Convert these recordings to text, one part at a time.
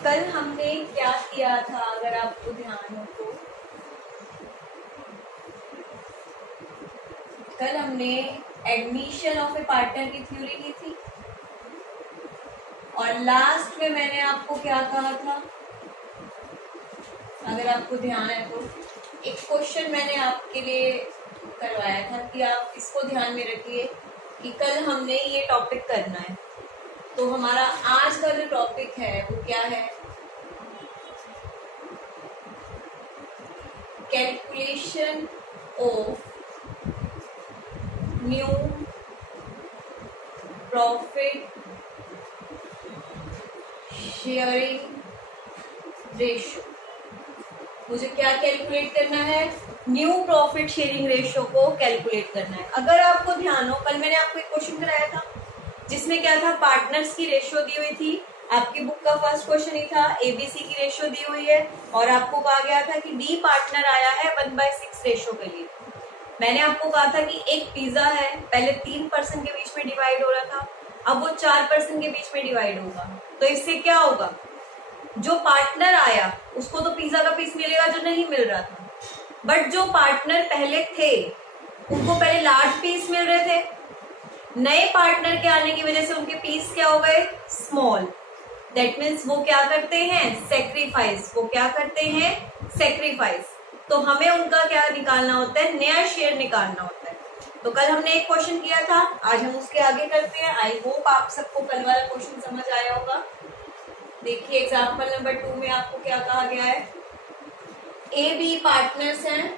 कल हमने क्या किया था, अगर आपको ध्यान हो तो कल हमने एडमिशन ऑफ ए पार्टनर की थ्योरी की थी और लास्ट में मैंने आपको क्या कहा था, अगर आपको ध्यान है तो एक क्वेश्चन मैंने आपके लिए करवाया था कि आप इसको ध्यान में रखिए कि कल हमने ये टॉपिक करना है। तो हमारा आज का जो टॉपिक है वो क्या है, calculation of new profit sharing ratio. मुझे क्या कैलकुलेट करना है, न्यू प्रॉफिट शेयरिंग रेशियो को कैलकुलेट करना है। अगर आपको ध्यान हो, कल मैंने आपको एक क्वेश्चन कराया था जिसमें क्या था, पार्टनर्स की रेशियो दी हुई थी। आपकी बुक का फर्स्ट क्वेश्चन ही था, एबीसी की रेशियो दी हुई है और आपको कहा गया था कि डी पार्टनर आया है 1/6 रेशियो के लिए। मैंने आपको कहा था कि एक पिज्जा है, पहले 3% के बीच में डिवाइड हो रहा था, अब वो 4% के बीच में डिवाइड होगा। तो इससे क्या होगा, जो पार्टनर आया उसको तो पिज्जा का पीस मिलेगा जो नहीं मिल रहा था, बट जो पार्टनर पहले थे उनको पहले लार्ज पीस मिल रहे थे। नए पार्टनर के आने की वजह से उनके पीस क्या हो गए, स्मॉल। दैट मीन्स वो क्या करते हैं, सेक्रीफाइस। वो क्या करते हैं, सेक्रीफाइस। तो हमें उनका क्या निकालना होता है, नया शेयर निकालना होता है। तो कल हमने एक क्वेश्चन किया था, आज हम उसके आगे करते हैं। आई होप आप सबको कल वाला क्वेश्चन समझ आया होगा। देखिए एग्जाम्पल नंबर 2 में आपको क्या कहा गया है, ए बी पार्टनर्स हैं।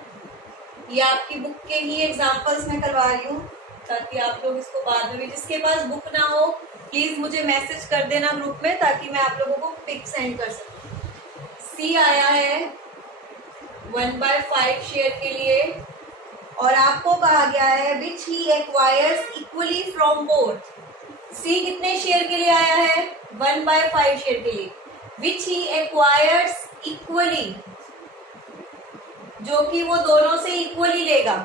ये आपकी बुक के ही एग्जाम्पल्स मैं करवा रही हूँ ताकि आप लोग इसको बाद में भी, जिसके पास बुक ना हो प्लीज मुझे मैसेज कर देना ग्रुप में ताकि मैं आप लोगों को पिक सेंड कर सकूं। सी आया है 1/5 शेयर के लिए और आपको कहा गया है विच ही एक्वायर्स इक्वली फ्रॉम बोथ। सी कितने शेयर के लिए आया है, 1/5 शेयर के लिए। विच ही एक्वायर्स इक्वली, जो कि वो दोनों से इक्वली लेगा।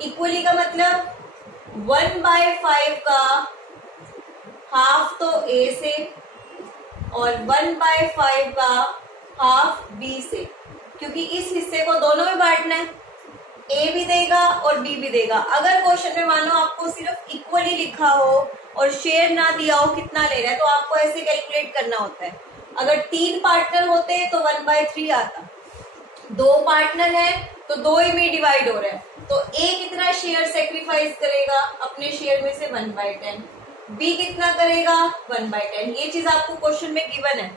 इक्वली का मतलब 1/5 का हाफ तो ए से और 1/5 का हाफ बी से, क्योंकि इस हिस्से को दोनों में बांटना है, ए भी देगा और बी भी देगा। अगर क्वेश्चन में मानो आपको सिर्फ इक्वली लिखा हो और शेयर ना दिया हो कितना ले रहा है, तो आपको ऐसे कैलकुलेट करना होता है। अगर 3 पार्टनर होते तो 1/3 आता, 2 पार्टनर है तो 2 ही में डिवाइड हो रहा है, तो ए कितना शेयर सेक्रीफाइस करेगा अपने शेयर में से, 1/10। बी कितना करेगा, 1/10। ये चीज आपको क्वेश्चन में गिवन है।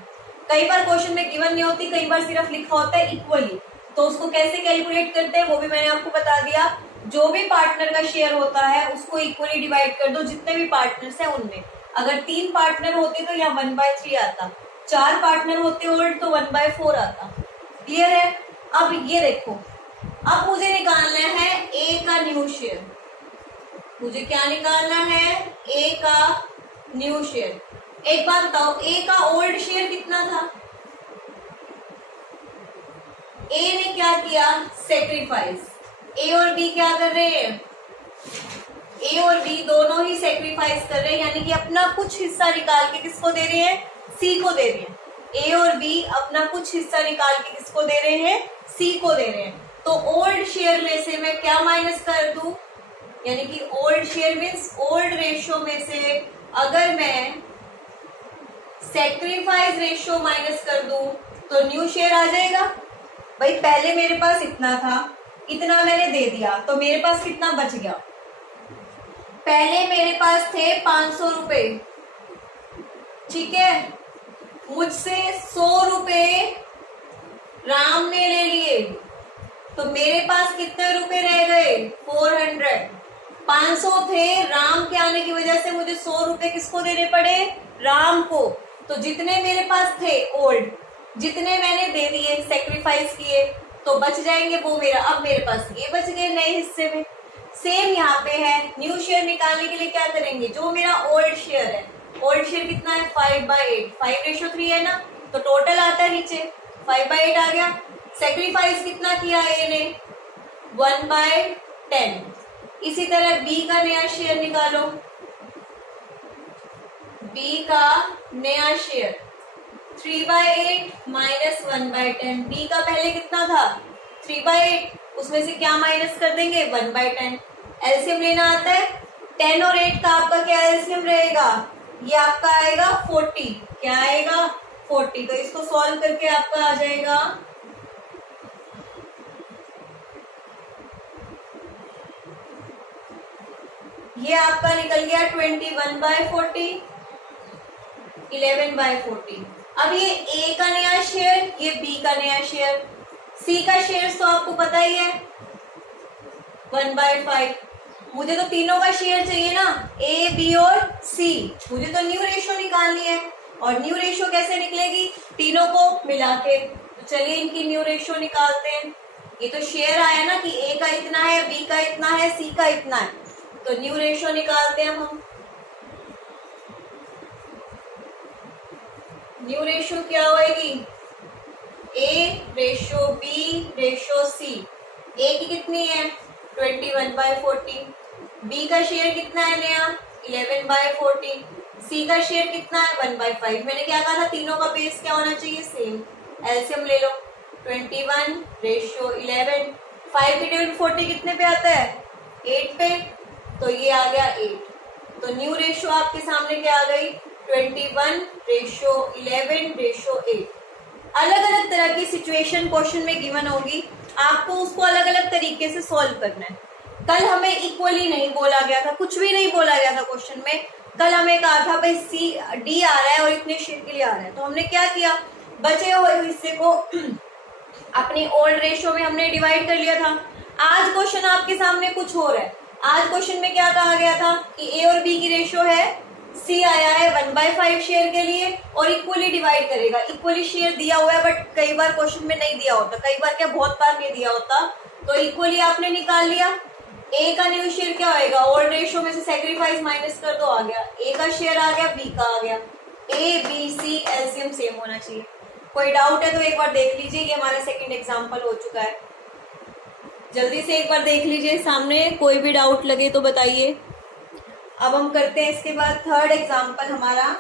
कई बार क्वेश्चन में गिवन नहीं होती, कई बार सिर्फ लिखा होता है इक्वली। तो उसको कैसे कैलकुलेट करते हैं वो भी मैंने आपको बता दिया। जो भी पार्टनर का शेयर होता है उसको इक्वली डिवाइड कर दो जितने भी पार्टनर्स हैं उनमें। अगर 3 पार्टनर होते तो यहाँ 1/3 आता, 4 पार्टनर होते ओल्ड तो 1/4 आता। क्लियर है। अब ये देखो, अब मुझे निकालना है ए का न्यू शेयर। मुझे क्या निकालना है, ए का न्यू शेयर। एक बात बताओ, ए का ओल्ड शेयर कितना था, ए ने क्या किया, सेक्रीफाइस। ए और बी क्या कर रहे हैं, ए और बी दोनों ही सेक्रीफाइस कर रहे हैं, यानी कि अपना कुछ हिस्सा निकाल के किसको दे रहे हैं, सी को दे रहे हैं। ए और बी अपना कुछ हिस्सा निकाल के किसको दे रहे हैं, सी को दे रहे हैं। तो ओल्ड शेयर में से मैं क्या माइनस कर दूं, यानी कि old share means old ratio में से अगर मैं सेक्रीफाइस रेशियो माइनस कर दूं तो न्यू शेयर आ जाएगा। भाई पहले मेरे पास इतना था, इतना मैंने दे दिया तो मेरे पास कितना बच गया, पहले मेरे पास थे 500 रुपए, ठीक है, मुझसे 100 रुपए राम ने ले लिए तो मेरे पास कितने रुपए रह गए, 400। 500 थे, राम के आने की वजह से मुझे 100 रुपए किसको देने पड़े, राम को। तो जितने मेरे पास थे ओल्ड, जितने मैंने दे दिए सेक्रीफाइस किए तो बच जाएंगे वो मेरा। अब मेरे पास ये बच गए नए हिस्से में। सेम यहाँ पे है, न्यू शेयर निकालने के लिए क्या करेंगे, जो मेरा ओल्ड शेयर है, ओल्ड शेयर कितना है 5/8, 5:3 है ना, तो टोटल आता है नीचे 5/8 आ गया। सेक्रीफाइस कितना किया ए ने, 1/10। इसी तरह बी का नया शेयर निकालो, बी का नया शेयर 3/8 माइनस 1/10। बी का पहले कितना था 3/8, उसमें से क्या माइनस कर देंगे 1/10। एलसीएम लेना आता है, 10 और 8 का आपका क्या एलसीएम रहेगा, ये आपका आएगा 40। क्या आएगा 40। तो इसको सॉल्व करके आपका आ जाएगा ये आपका निकल गया 21/40, 11/40। अब ये ए का नया शेयर, ये बी का नया शेयर, सी का शेयर तो आपको पता ही है 1/5। मुझे तो तीनों का शेयर चाहिए ना, ए बी और सी। मुझे तो न्यू रेशो निकालनी है, और न्यू रेशो कैसे निकलेगी, तीनों को मिला के। तो चलिए इनकी न्यू रेशो निकालते हैं। ये तो शेयर आया ना कि ए का इतना है, बी का इतना है, सी का इतना है, तो न्यू रेशो निकालते हैं हम। न्यू रेशो क्या होगी, ए रेशो बी रेशो सी। ए की कितनी है 21/40, बी का शेयर कितना है नया 11/40, सी का शेयर कितना है 1/5। मैंने क्या कहा था, तीनों का बेस क्या होना चाहिए सेम। एलसीएम ले लो, 21/11, 5 की डिवाइड 40 कितने पे आता है 8 पे, तो ये आ गया 8। तो न्यू रेशो आपके सामने क्या आ गई 21/11/8। अलग अलग तरह की सिचुएशन क्वेश्चन में गिवन होगी, आपको उसको अलग अलग तरीके से सॉल्व करना है। कल हमें इक्वली नहीं बोला गया था, कुछ भी नहीं बोला गया था क्वेश्चन में। कल हमें कहा था भाई सी डी आ रहा है और इतने शेयर के लिए आ रहा है, तो हमने क्या किया, बचे हुए हिस्से को अपनी ओल्ड रेशो में हमने डिवाइड कर लिया था। आज क्वेश्चन आपके सामने कुछ और है। आज क्वेश्चन में क्या कहा गया था कि ए और बी की रेशो है, सी आया है 1/5 शेयर के लिए और इक्वली डिवाइड करेगा। इक्वली शेयर दिया हुआ है, बट कई बार क्वेश्चन में नहीं दिया होता, कई बार क्या बहुत बार नहीं दिया होता, तो इक्वली आपने निकाल लिया। ए का न्यू शेयर क्या होएगा, ओल्ड रेशो में से सैक्रिफाइस माइनस कर दो, आ गया ए का शेयर आ गया, बी का आ गया। A B C LCM same होना चाहिए। कोई डाउट है तो एक बार देख लीजिए, ये हमारा सेकंड एग्जांपल हो चुका है। जल्दी से एक बार देख लीजिए सामने, कोई भी डाउट लगे तो बताइए। अब हम करते हैं इसके बाद थर्ड एग्जांपल हमारा।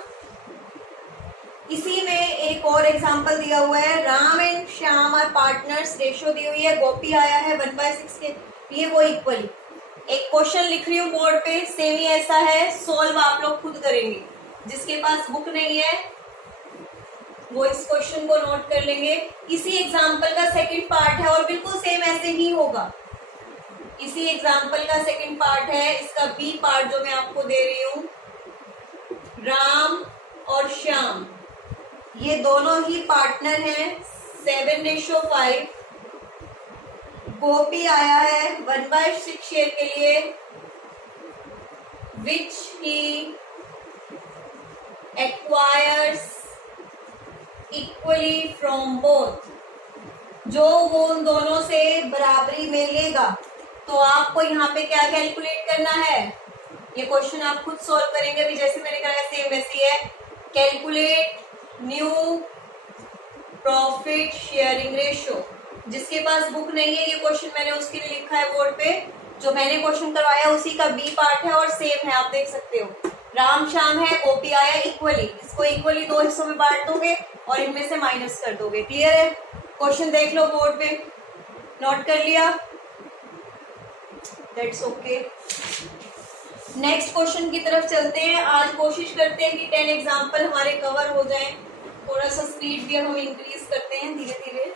इसी में एक और एग्जांपल दिया हुआ है, Ram and Shyam are partners, ratio दी हुई है, गोपी आया है 1/6 के लिए वो इक्वली। एक क्वेश्चन लिख रही हूँ बोर्ड पे, सेम ही ऐसा है, सोल्व आप लोग खुद करेंगे। जिसके पास बुक नहीं है वो इस क्वेश्चन को नोट कर लेंगे। इसी एग्जांपल का सेकंड पार्ट है और बिल्कुल सेम ऐसे ही होगा। इसी एग्जांपल का सेकंड पार्ट है, इसका बी पार्ट जो मैं आपको दे रही हूं, राम और श्याम ये दोनों ही पार्टनर हैं 7:5। गोपी आया है 1/6 शेयर के लिए, which he acquires equally from both, जो वो उन दोनों से बराबरी में लेगा। तो आपको यहाँ पे क्या कैलकुलेट करना है, ये क्वेश्चन आप खुद सॉल्व करेंगे भी, जैसे मैंने कहा सेम वैसी है। Calculate new profit sharing ratio. जिसके पास बुक नहीं है, ये क्वेश्चन मैंने उसके लिए लिखा है बोर्ड पे, जो मैंने क्वेश्चन करवाया उसी का बी पार्ट है और सेम है, आप देख सकते हो। राम श्याम है, गोपी आया इक्वली, इसको इक्वली दो हिस्सों में बांट दोगे और इनमें से माइनस कर दोगे। क्लियर है, क्वेश्चन देख लो बोर्ड पे, नोट कर लिया, दैट्स ओके। नेक्स्ट क्वेश्चन की तरफ चलते हैं। आज कोशिश करते हैं कि 10 एग्जाम्पल हमारे कवर हो जाएं। थोड़ा सा स्पीड भी हम इंक्रीज करते हैं धीरे धीरे।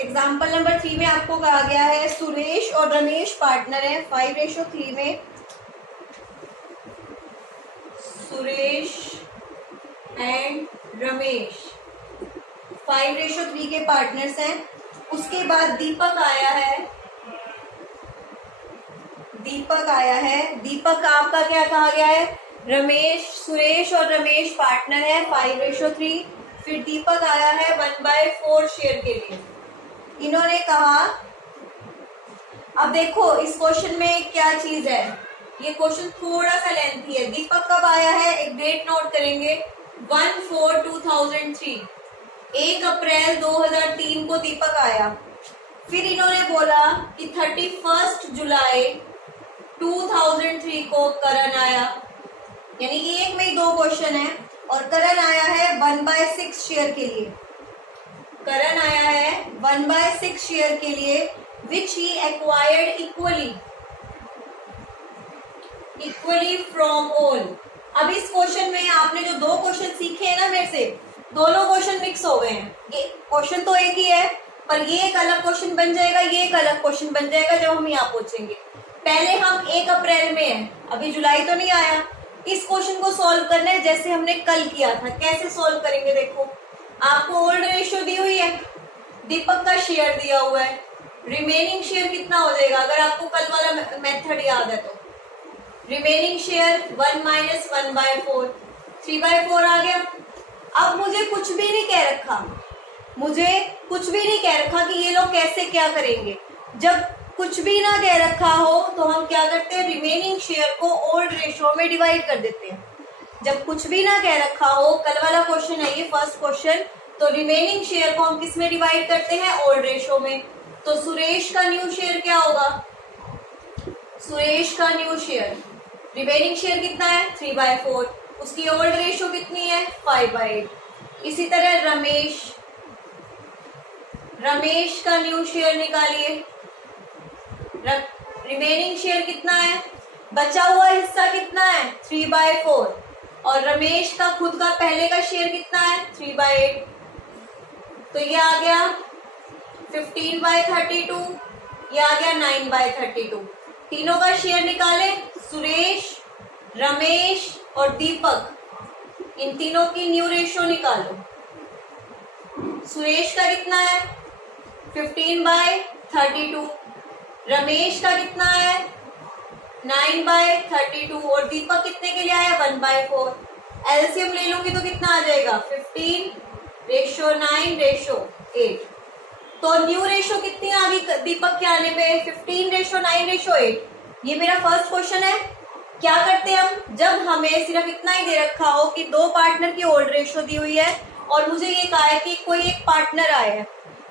एग्जाम्पल नंबर 3 में आपको कहा गया है, सुरेश और रमेश पार्टनर है 5:3 में। सुरेश एंड रमेश 5:3 के पार्टनर्स हैं। उसके बाद दीपक आया है, दीपक आपका क्या कहा गया है, रमेश, सुरेश और रमेश पार्टनर है 5:3। फिर दीपक आया है 1/4 शेयर के लिए। इन्होंने कहा, अब देखो इस क्वेश्चन में क्या चीज है, ये क्वेश्चन थोड़ा सा लेंथी है। दीपक कब आया है, एक डेट नोट करेंगे, 1/4/2003, 1 अप्रैल 2003 को दीपक आया। फिर इन्होंने बोला कि 31 जुलाई 2003 को करण आया, यानी कि एक में ही दो क्वेश्चन है। और करण आया है 1/6 शेयर के लिए। करण आया है 1/6 शेयर के लिए which he acquired equally from all. अब इस क्वेश्चन में आपने जो दो क्वेश्चन सीखे हैं ना मेरे से, दोनों क्वेश्चन मिक्स हो गए हैं। ये क्वेश्चन तो एक ही है, पर ये एक अलग क्वेश्चन बन जाएगा, ये एक अलग क्वेश्चन बन जाएगा जब हम यहाँ पूछेंगे। पहले हम 1 अप्रैल में है, अभी जुलाई तो नहीं आया। इस क्वेश्चन को सॉल्व करना है जैसे हमने कल किया था। कैसे सॉल्व करेंगे? देखो, आपको ओल्ड रेशियो दी हुई है, दीपक का शेयर दिया हुआ है, रिमेनिंग शेयर कितना हो जाएगा अगर आपको कल वाला मेथड याद है तो। रिमेनिंग शेयर 1 - 1/4, 3/4 आ गया। अब मुझे कुछ भी नहीं कह रखा, कि ये लोग कैसे क्या करेंगे। जब कुछ भी ना कह रखा हो तो हम क्या करते हैं, रिमेनिंग शेयर को ओल्ड रेशियो में डिवाइड कर देते हैं। जब कुछ भी ना कह रखा हो, कल वाला क्वेश्चन है ये फर्स्ट क्वेश्चन, तो रिमेनिंग शेयर को हम किस में डिवाइड करते हैं, ओल्ड रेशियो में। तो सुरेश का न्यू शेयर क्या होगा, सुरेश का न्यू शेयर, रिमेनिंग शेयर कितना है 3/4, उसकी ओल्ड रेशियो कितनी है 5/8। इसी तरह रमेश का न्यू शेयर निकालिए, रिमेनिंग शेयर कितना है, बचा हुआ हिस्सा कितना है 3/4, और रमेश का खुद का पहले का शेयर कितना है 3/8। तो ये आ गया 15/32, ये आ गया 9/32। तीनों का शेयर निकाले, सुरेश, रमेश और दीपक, इन तीनों की न्यू रेशियो निकालो। सुरेश का कितना है 15/32, रमेश का कितना है 9/32, और दीपक कितने के लिए आया 1/4। एलसीएम ले लूंगी तो कितना आ जाएगा 15:9:8। तो न्यू रेशियो कितनी आ गई दीपक के आने पे 15:9:8। ये मेरा फर्स्ट क्वेश्चन है। क्या करते हैं हम, जब हमें सिर्फ इतना ही दे रखा हो कि दो पार्टनर की ओल्ड रेशियो दी हुई है और मुझे ये कहा है कि कोई एक पार्टनर आया है,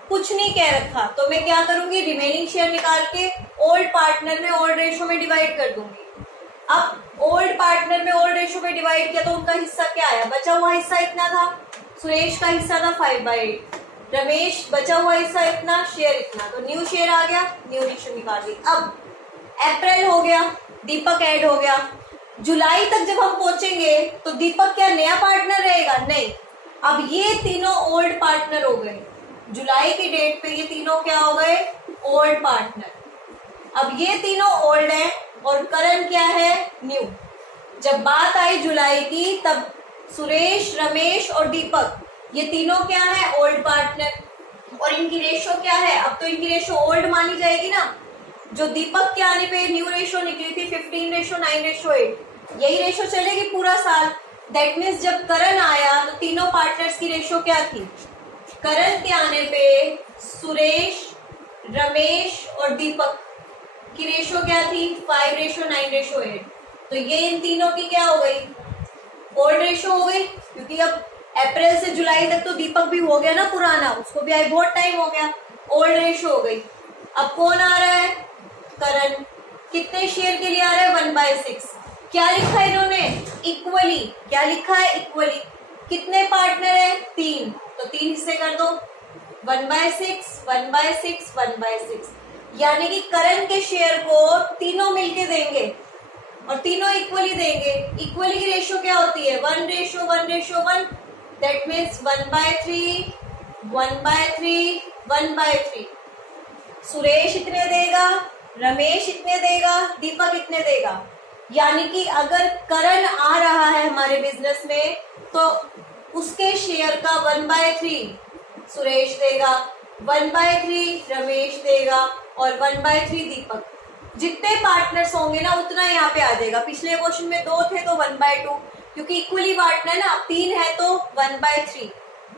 कुछ नहीं कह रखा, तो मैं क्या करूंगी, रिमेनिंग शेयर निकाल के ओल्ड पार्टनर में ओल्ड रेशियो में डिवाइड कर दूंगी। अब ओल्ड पार्टनर में ओल्ड रेशियो में डिवाइड किया तो उनका हिस्सा क्या आया, बचा हुआ हिस्सा इतना था, सुरेश का हिस्सा था 5/8, रमेश बचा हुआ हिस्सा इतना, शेयर इतना, तो न्यू शेयर आ गया, न्यू रेशियो निकाल दी। अब अप्रैल हो गया, दीपक ऐड हो गया, जुलाई तक जब हम पहुंचेंगे तो दीपक क्या नया पार्टनर रहेगा, नहीं। अब ये तीनों ओल्ड पार्टनर हो गए, जुलाई की डेट पे ये तीनों क्या हो गए, ओल्ड पार्टनर। अब ये तीनों ओल्ड हैं और करण क्या है, न्यू। जब बात आई जुलाई की तब सुरेश, रमेश और दीपक ये तीनों क्या है, ओल्ड पार्टनर, और इनकी रेशियो क्या है, अब तो इनकी रेशियो ओल्ड मानी जाएगी ना। जो दीपक के आने पे न्यू रेशियो निकली थी 15:9:8, यही रेशियो चलेगी पूरा साल। दैट मीन्स जब करण आया तो तीनों पार्टनर्स की रेशियो क्या थी, करण के आने पे सुरेश, रमेश और दीपक की रेशियो क्या थी 5:9:8। तो ये इन तीनों की क्या हो गई, ओल्ड रेशियो हो गई, क्योंकि अब अप्रैल से जुलाई तक तो दीपक भी हो गया ना पुराना, उसको भी आई बहुत टाइम हो गया, ओल्ड रेशियो हो गई। अब कौन आ रहा है, करण, कितने शेयर के लिए आ रहा है 1/6। क्या लिखा है इन्होंने, इक्वली, क्या लिखा है इक्वली। कितने पार्टनर है 3, तो 3 हिस्से कर दो, 1/6 1/6 1/6, यानी कि करण के शेयर को तीनों मिलके देंगे और तीनों इक्वली देंगे। इक्वली की रेशियो क्या होती है 1:1:1, दैट मीन्स 1/3 1/3 1/3। सुरेश इतने देगा, रमेश इतने देगा, दीपक इतने देगा। यानी कि अगर करण आ रहा है हमारे बिजनेस में तो उसके शेयर का 1/3 सुरेश देगा, 1/3 रमेश देगा और 1/3 दीपक। जितने पार्टनर्स होंगे ना उतना यहाँ पे आ जाएगा। पिछले क्वेश्चन में 2 थे तो 1/2, क्योंकि इक्वली पार्टनर ना, अब 3 है तो 1/3।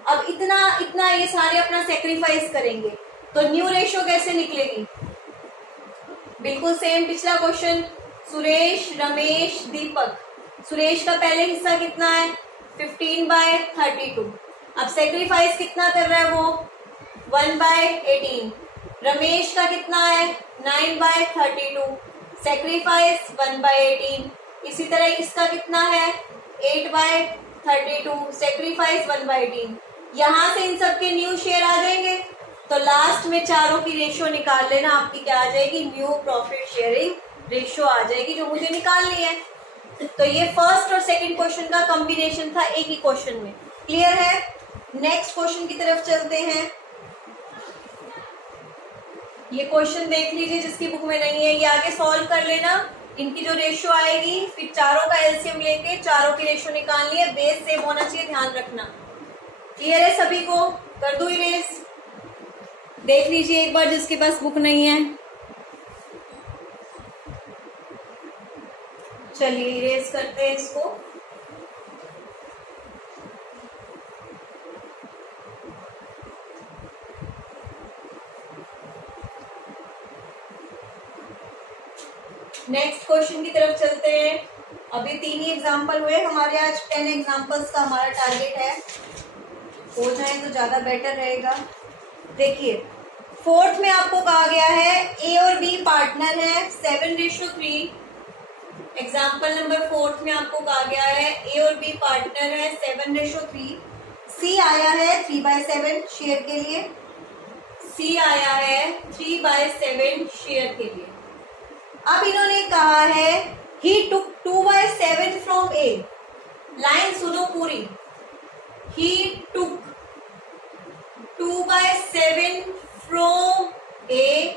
अब इतना ये सारे अपना सेक्रीफाइस करेंगे, तो न्यू रेशियो कैसे निकलेगी, बिल्कुल सेम पिछला क्वेश्चन, सुरेश, रमेश, दीपक। सुरेश का पहले हिस्सा कितना है 15/32, अब सेक्रीफाइस कितना कर रहा है वो 1/18। रमेश का कितना है 9/32, सेक्रीफाइस 1/18। इसी तरह इसका कितना है 32, सेक्रीफाइस 1/18। यहाँ से इन सबके न्यू शेयर आ जाएंगे, तो लास्ट में चारों की रेशियो निकाल लेना, आपकी क्या आ जाएगी, न्यू प्रॉफिट शेयरिंग रेशियो आ जाएगी, जो मुझे निकालनी है। तो ये फर्स्ट और सेकंड क्वेश्चन का कॉम्बिनेशन था एक ही क्वेश्चन में। क्लियर है? नेक्स्ट क्वेश्चन की तरफ चलते हैं। ये क्वेश्चन देख लीजिए, जिसकी बुक में नहीं है ये आगे सॉल्व कर लेना। इनकी जो रेशियो आएगी, फिर चारों का एलसीएम लेके चारों की रेशियो निकालनी है, बेस सेम होना चाहिए, ध्यान रखना। क्लियर है सभी को? कर दूं इरेज? देख लीजिए एक बार जिसके पास बुक नहीं है। चलिए इरेज करते हैं इसको। नेक्स्ट क्वेश्चन की तरफ चलते हैं। अभी 3 ही एग्जाम्पल हुए हमारे, आज 10 एग्जाम्पल्स का हमारा टारगेट है। हो जाए तो ज्यादा बेटर रहेगा। देखिए, फोर्थ में आपको कहा गया है ए और बी पार्टनर है, 7:3। एग्जाम्पल नंबर 4 में आपको कहा गया है ए और बी पार्टनर है, 7:3। सी आया है 3/7 शेयर के लिए। सी आया है 3/7 शेयर के लिए। अब इन्होंने कहा है ही टुक 2/7 फ्रॉम ए। लाइन सुनो पूरी। He took 2/7 from A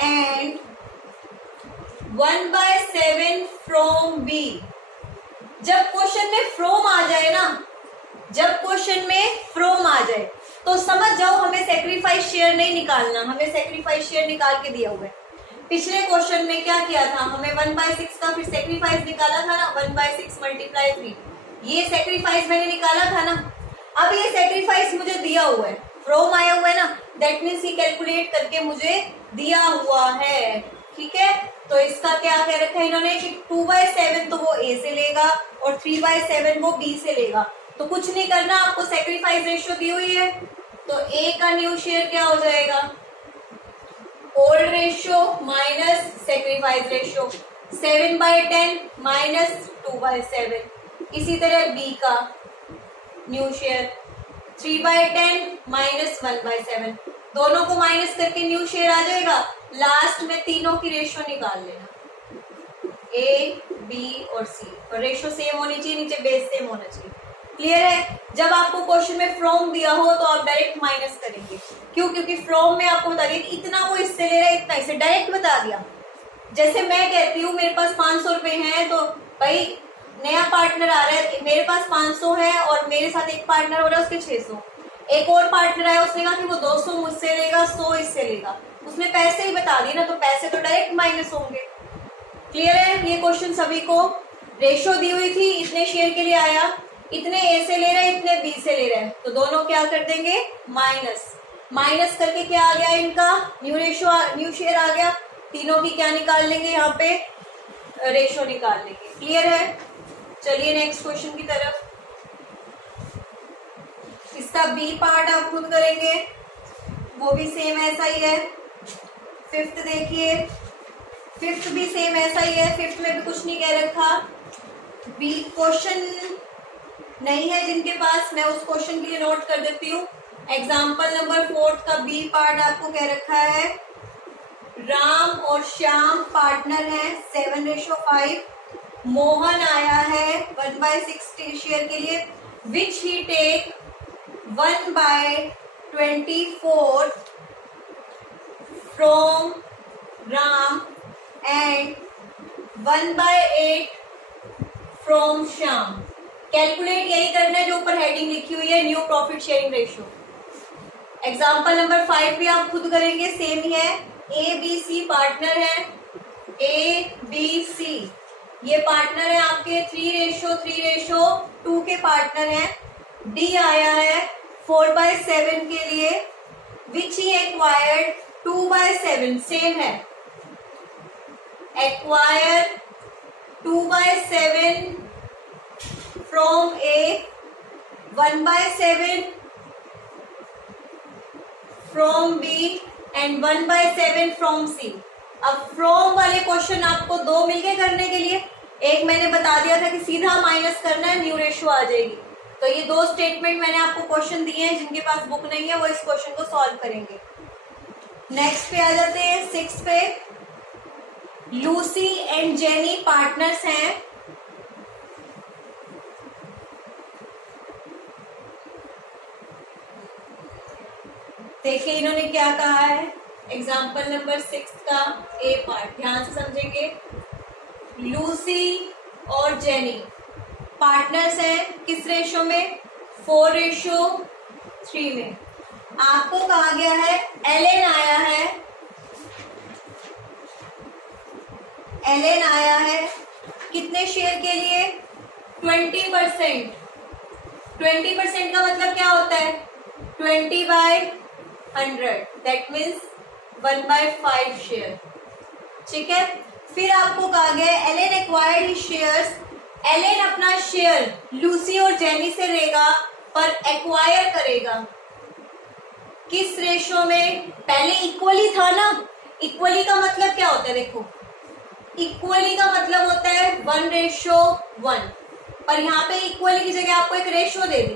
and 1/7 from B. जब क्वेश्चन में फ्रॉम आ जाए ना, जब क्वेश्चन में फ्रॉम आ जाए तो समझ जाओ हमें सेक्रीफाइस शेयर नहीं निकालना, हमें सेक्रीफाइस शेयर निकाल के दिया हुआ है। पिछले क्वेश्चन में क्या किया था, हमें 1/6 का फिर सेक्रीफाइस निकाला था ना, 1/6 × 3। ये सेक्रीफाइस मैंने निकाला था ना। अब ये सेक्रीफाइस मुझे दिया हुआ है, फ्रॉम आया हुआ है ना, दैट मीन्स ही कैलकुलेट करके मुझे दिया हुआ है। ठीक है, तो इसका क्या कह रखा है इन्होंने कि 2/7 तो वो ए से लेगा और 3/7 वो बी से लेगा। तो कुछ नहीं करना, आपको सेक्रीफाइस रेशियो दी हुई है, तो ए का न्यू शेयर क्या हो जाएगा, old ratio minus sacrifice ratio, 7/10 minus 2/7। इसी तरह बी का न्यू शेयर 3/10 माइनस 1/7। दोनों को माइनस करके न्यू शेयर आ जाएगा। लास्ट में तीनों की रेशियो निकाल लेना, ए बी और सी, और रेशियो सेम होनी चाहिए, नीचे बेस सेम होना चाहिए। क्लियर है? जब आपको क्वेश्चन में फ्रॉम दिया हो तो आप डायरेक्ट माइनस करेंगे। क्यों? क्योंकि फ्रॉम में आपको बता दिया इतना वो इससे ले रहा है, इतना इससे, डायरेक्ट बता दिया। जैसे मैं कहती हूँ मेरे पास 500 रुपए हैं, तो भाई नया पार्टनर आ रहा है, मेरे पास 500 है और मेरे साथ एक पार्टनर हो रहा है उसके 600। एक और पार्टनर आया, उसने कहा कि वो 200 मुझसे लेगा, 100 इससे लेगा। उसने पैसे ही बता दिए ना, तो पैसे तो डायरेक्ट माइनस होंगे। क्लियर है? ये क्वेश्चन सभी को। रेशियो दी हुई थी, इतने शेयर के लिए आया, इतने ए से ले रहे हैं, इतने बी से ले रहे हैं, तो दोनों क्या कर देंगे, माइनस। माइनस करके क्या आ गया इनका, न्यू रेशियो, न्यू शेयर आ गया। तीनों की क्या निकाल लेंगे, यहाँ पे रेशियो निकाल लेंगे। क्लियर है? चलिए नेक्स्ट क्वेश्चन की तरफ। इसका बी पार्ट आप खुद करेंगे, वो भी सेम ऐसा ही है। फिफ्थ देखिए, फिफ्थ भी सेम ऐसा ही है, फिफ्थ में भी कुछ नहीं कह रखा। बी क्वेश्चन नहीं है जिनके पास, मैं उस क्वेश्चन के लिए नोट कर देती हूँ। एग्जाम्पल नंबर 4 का बी पार्ट आपको कह रखा है राम और श्याम पार्टनर हैं, 7:5। मोहन आया है 1/6 शेयर के लिए, which he take 1/24 from Ram and 1/8 from Shyam. Calculate यही करना है जो ऊपर हेडिंग लिखी हुई है, new profit sharing ratio. Example number 5 भी आप खुद करेंगे, सेम ही है। ए बी सी पार्टनर है, ए बी सी ये पार्टनर है आपके, 3:3:2 के पार्टनर हैं। डी आया है 4/7 के लिए, विच ही एक्वायर्ड 2/7, सेम है, acquire 2/7 from A, 1/7 from B and 1/7 from C. अब फ्रॉम वाले क्वेश्चन आपको 2 मिलके करने के लिए, एक मैंने बता दिया था कि सीधा माइनस करना है, न्यू रेशियो आ जाएगी। तो ये दो स्टेटमेंट मैंने आपको क्वेश्चन दिए हैं, जिनके पास बुक नहीं है वो इस क्वेश्चन को सॉल्व करेंगे। नेक्स्ट पे आ जाते हैं 6 पे। लूसी एंड जेनी पार्टनर्स हैं। देखिए इन्होंने क्या कहा है, एग्जाम्पल नंबर 6 का ए पार्ट ध्यान से समझेंगे। लूसी और जेनी पार्टनर्स हैं, किस रेशो में? 4:3 में। आपको कहा गया है एलेन आया है कितने शेयर के लिए? 20%। 20% का मतलब क्या होता है? 20/100, दैट मीन्स 1/5 शेयर। ठीक है, फिर आपको कहा गया है Ellen acquired his shares. Ellen अपना शेयर लूसी और जेनी से लेगा, पर एक्वायर करेगा किस रेशो में? पहले इक्वली था ना। इक्वली का मतलब क्या होता है? देखो, इक्वली का मतलब होता है 1:1, पर यहाँ पे इक्वली की जगह आपको एक रेशो दे दी।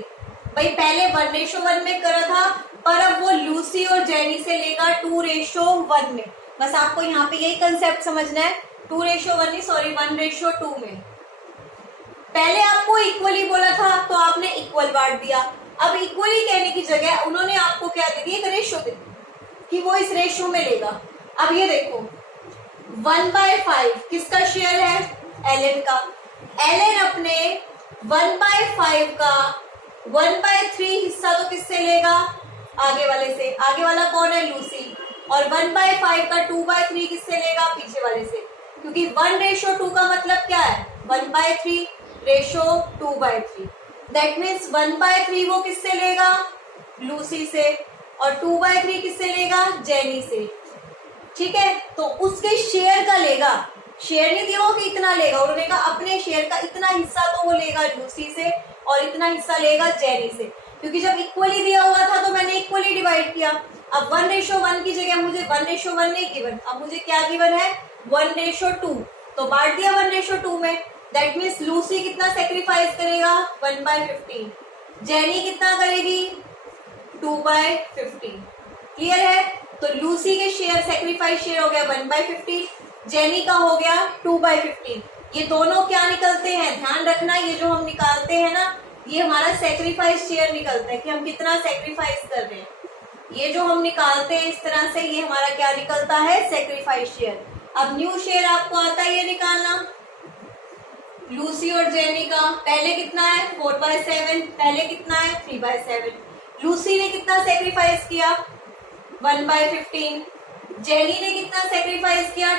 भाई पहले 1:1 में करा था, पर अब वो लूसी और जेनी से लेगा 2:1 में। बस आपको यहाँ पे यही कंसेप्ट समझना है, 2:1 नहीं, सॉरी 1:2 में। पहले आपको इक्वली बोला था तो आपने इक्वल बांट दिया। अब इक्वली कहने की जगह उन्होंने आपको क्या दे दी? एक रेशो दे दी कि वो इस रेशो में लेगा। अब ये देखो 1/5 किसका शेयर है? एलेन का। एलेन अपने 1/5 का 1/3 हिस्सा तो किससे लेगा? आगे वाले से। आगे वाला कौन है? लूसी। और 1/5 का 2/3 किससे लेगा? पीछे वाले से। क्योंकि 1:2 का मतलब क्या है? 1/3:2/3। दैट मीन्स 1/3 वो किससे लेगा? लूसी से। और 2/3 किससे लेगा? जेनी से। ठीक है, तो उसके शेयर का लेगा। शेयर नहीं दिया कि इतना लेगा, उन्होंने कहा अपने शेयर का इतना हिस्सा तो वो लेगा लूसी से और इतना हिस्सा लेगा जेनी से। क्योंकि जब इक्वली दिया हुआ था तो मैंने इक्वली डिवाइड किया। अब 1:1 की जगह मुझे 1:1 नहीं गिवन, अब मुझे क्या गिवन है? 1:2। तो बांट दिया 1:2 में। दैट मीन्स लूसी कितना सेक्रीफाइस करेगा? 1/15। जेनी कितना करेगी? 2/15। क्लियर है? तो लूसी के शेयर सेक्रीफाइस शेयर हो गया 1/15, जेनी का हो गया 2/15। ये दोनों क्या निकलते हैं? ध्यान रखना, ये जो हम निकालते हैं ना, ये हमारा सेक्रीफाइस शेयर निकलता है कि हम कितना सेक्रीफाइस कर रहे हैं। ये जो हम निकालते हैं इस तरह से, ये हमारा क्या निकलता है? Sacrifice share. अब न्यू शेयर आपको आता है ये निकालना। लूसी और जेनी का पहले कितना है? 4/7। पहले कितना है? 3/7। लूसी ने कितना सेक्रीफाइस किया? 1/15। जेनी ने कितना सेक्रीफाइस किया?